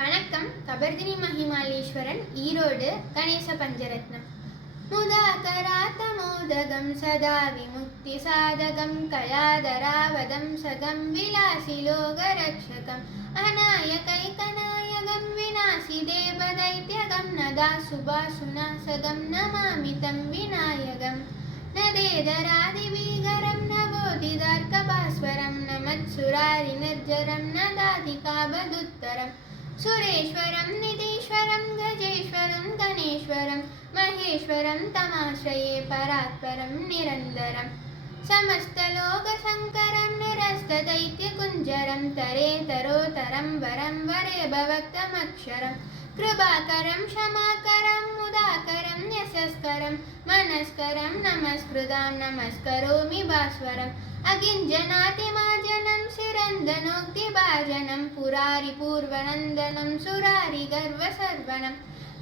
வணக்கம். கபர்தினி மகிமாலீஸ்வரன், ஈரோடு. கணேச பஞ்சரத்னம். முதாகராத்தமோதகம் சதா விமுக்தி சாதகம் கலாதராவதம் சகம் விலாசி லோகரக்ஷகம் அநாயகைகநாயகம் விநாசி தேவதைத்யகம் நதா சுபாசுநாசகம் நமாமி தம் விநாயகம் நதேதராதிபீகரம் நவோதிதார்க்கபாஸ்வரம் நமத்சுராரி நிர்ஜரம் நதாதிகாபதுத்தரம் सुरेश्वरं निधीश्वरं गजेश्वरं गणेश्वरं महेश्वरं तमाश्रये परात्परं निरन्तरं समस्तलोकशङ्करं निरस्तदैत्यकुञ्जरं तरेतरोतरं वरं वरे भवक्तमक्षरं कृपाकरं क्षमाकरं मुदाकरं यशस्करं मनस्करं नमस्कृतां नमस्करोमि भास्वरम् अगिञ्जनातिमाजनं शिरन्दनोक्तिभाजनं पुरारि पूर्वनन्दनं सुरारि गर्वसर्वणं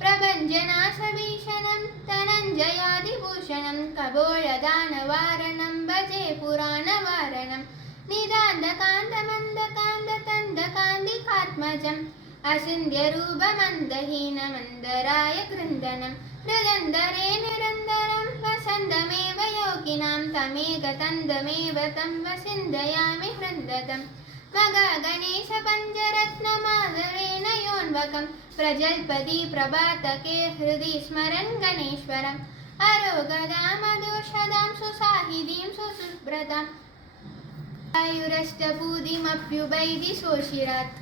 प्रभञ्जनाशभीषणं धनञ्जयादिभूषणं कबोळदानवारणं भजे पुराणवारणं निदान्तकान्तमन्दकान्ततन्दकान्तिकात्मजम् अचिन्त्यरूपमन्दहीनमन्दराय कृन्दनं हृदन्दरे निरन्तरं वसन्तमेव योगिनां तमेकतन्दमेव तं वसिन्दयामि हृन्दतं मगा गणेश पञ्चरत्नमादरेण योन्वकं प्रजल्पति प्रभातके हृदि स्मरन् गणेश्वरम् अरोगदामदोषदां सुसाहिदीं सुसुब्रताम् आयुरष्टपूदिमप्युपैति सोषिरात्